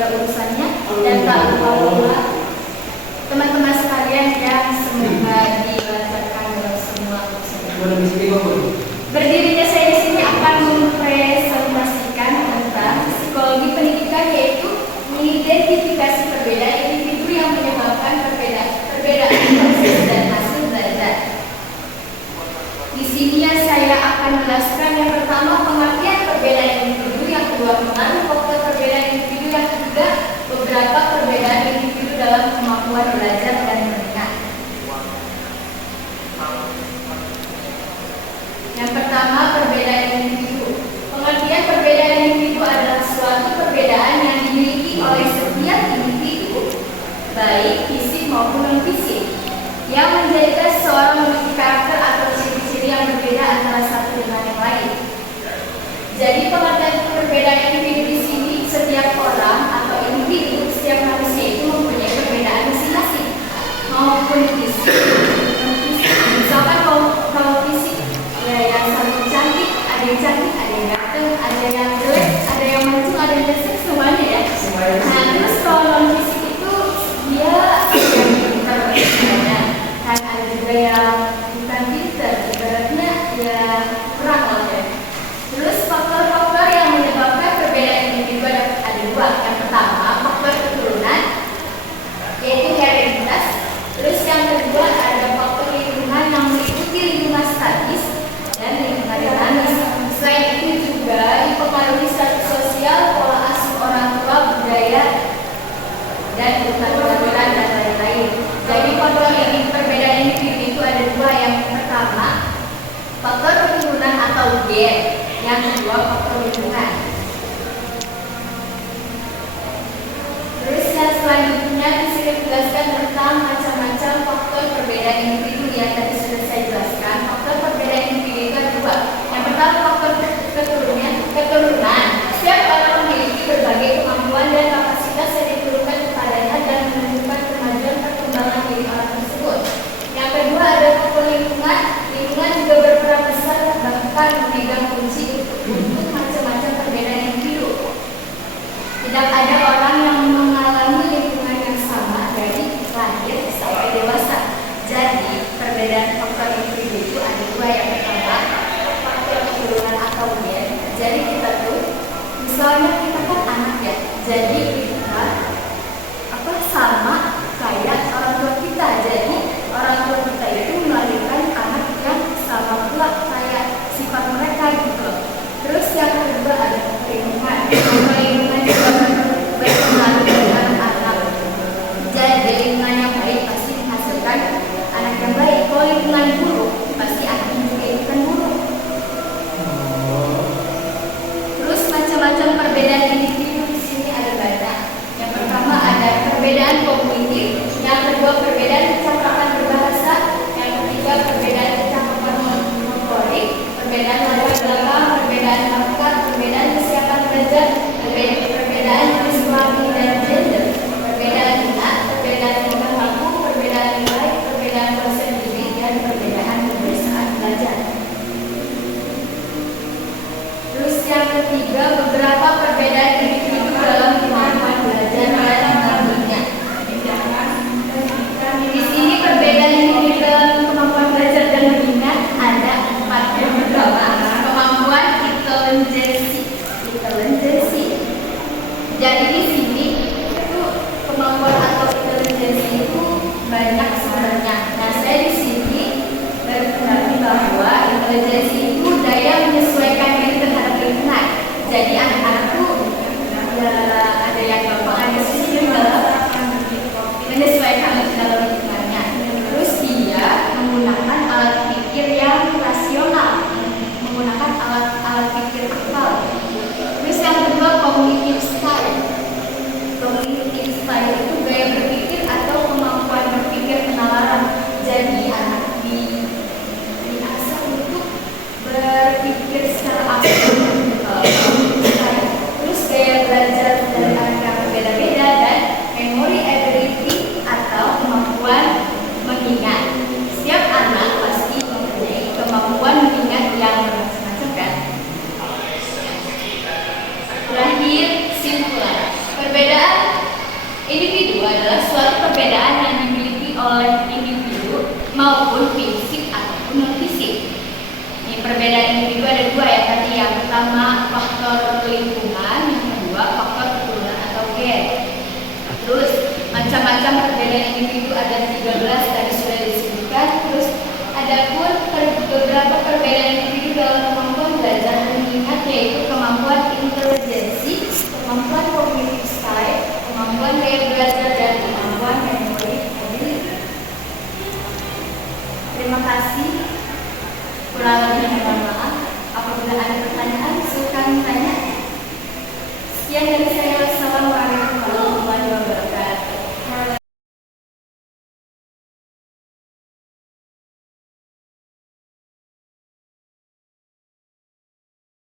pada urusannya. Dan tak lupa pula teman-teman sekalian yang semoga dilancarkan dalam semua urusan. Berdirinya saya di sini akan mempresentasikan tentang psikologi pendidikan, yaitu mengidentifikasi perbedaan individu yang menyebabkan perbedaan proses dan hasil belajar. Di sini saya akan menjelaskan yang pertama pengertian perbedaan individu, yang kedua pengaruh faktor perbedaan individu, yang ketiga beberapa perbedaan individu dalam kemampuan belajar dan mendengar. Yang pertama, perbedaan individu. Pengertian perbedaan individu adalah suatu perbedaan yang dimiliki oleh setiap individu, baik fisik maupun non-fisik, yang menjadikan seseorang memiliki karakter atau ciri-ciri yang berbeda antara satu dengan yang lain. Jadi pengertian perbedaan individu di sini, setiap orang atau individu, setiap manusia itu mempunyai perbedaan masing-masing, maupun fisik. Misalkan kalau fisik, ya yang satu cantik, ada yang cantik, ada yang ganteng, ada yang jelek, ada yang mancung, ada yang bersih, semuanya ya. Nah, terus kalau non-fisik itu dia yang pintar, kan ada juga yang bukan pintar, ibaratnya ya kurang lah ya. Terus faktor-faktor yang menyebabkan perbedaan individu ada dua. Yang pertama, faktor keturunan, yaitu hereditas. Terus yang kedua ada faktor lingkungan yang meliputi lingkungan statis dan lingkungan dinamis. Selain itu juga dipengaruhi status sosial, pola asuh orang tua, budaya, dan keterampilan dan lain-lain. Jadi faktor yang perbedaan individu itu ada dua. Yang pertama, faktor keturunan atau gen. Yang kedua, faktor lingkungan. Terus yang selanjutnya disini dijelaskan tentang macam-macam faktor perbedaan individu yang tadi sudah saya jelaskan. Faktor perbedaan individu itu ada dua. Yang pertama, faktor keturunan. Setiap orang memiliki berbagai kemampuan dan kapasitas yang diturunkan kepadanya dan menunjukkan kemajuan perkembangan diri orang tersebut. Yang kedua ada faktor lingkungan. Lingkungan juga berperan besar, bahkan memegang kunci untuk macam-macam perbedaan individu. Tidak ada orang yang mengalami lingkungan yang sama dari lahir sampai dewasa. Jadi perbedaan faktor individu itu ada dua. Yang pertama, faktor keturunan atau gen. Jadi kita tuh, misalnya kita kan anak ya, jadi kita sama kayak orang tua kita. Jadi orang tua kita itu melahirkan anak yang sama pula kayak sifat mereka gitu. Terus yang kedua ada lingkungan. Lingkungan juga berpengaruh dengan anak. Jadi lingkungan yang baik pasti menghasilkan anak yang baik. Kalau lingkungan buruk pasti anaknya juga ikutan buruk. Terus macam-macam perbedaan individu di sini ada banyak. Yang pertama ada perbedaan kognitif, yang kedua perbedaan kecakapan berbahasa, yang ketiga perbedaan kecakapan motorik, perbedaan latar belakang, perbedaan bakat, perbedaan kesiapan belajar, perbedaan jenis kelamin dan gender, perbedaan minat, perbedaan tingkah laku, perbedaan nilai, perbedaan konsen diri, dan perbedaan kebiasaan belajar. Terus yang ketiga beberapa perbedaan individu dalam kemampuan belajar dan mengertinya. Di sini perbedaan individu dalam kemampuan belajar dan mengingat ada 4. Yang pertama, kemampuan intelijensi. Jadi di sini itu kemampuan atau intelijensi itu banyak sebenarnya. Nah, saya di sini berpendapat bahwa intelijensi itu daya menyesuaikan diri terhadap lingkungan. Jadi anak-anak tuh ya, ada yang gampang, ada susah dalam menyesuaikan dalam lingkungannya. Terus dia menggunakan alat pikir yang rasional, menggunakan alat pikir total. Terus yang kedua cognitive style. Cognitive style itu gaya berpikir atau kemampuan berpikir penalaran. Jadi anak diasah untuk berpikir secara aktif. Terus gaya belajar dari anak yang berbeda-beda dan memory ability atau kemampuan mengingat. Setiap anak pasti mempunyai kemampuan mengingat yang macam-macam kan. Terakhir, simpulan. Perbedaan perbedaan yang dimiliki oleh individu maupun fisik ataupun non fisik. Ini perbedaan individu ada dua ya tadi. Yang pertama faktor lingkungan, yang kedua faktor keturunan atau gen. Terus macam-macam perbedaan individu ada 13 tadi sudah disebutkan. Terus ada pun beberapa perbedaan individu dalam kemampuan belajar mengingat, yaitu kemampuan intelijensi, kemampuan cognitive style, kemampuan daya belajar, dan kemampuan memori ability. Terima kasih. Kurang lebihnya mohon maaf. Apabila ada pertanyaan, silakan tanya. Sekian dari